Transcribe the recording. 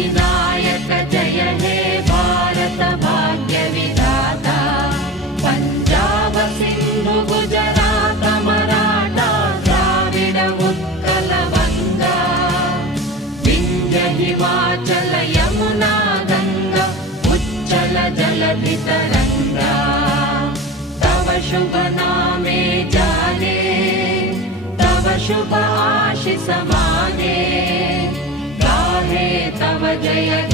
विनायक जय हे भारत भाग्य विधाता पंजाब सिंधु गुजरात मराठा द्राविड उत्कल बंगा विंध्य हिमाचल यमुना गंगा उच्चल जलधि तरंगा तव शुभ नामे जाने तव शुभ आशीष माने गाहे तव जय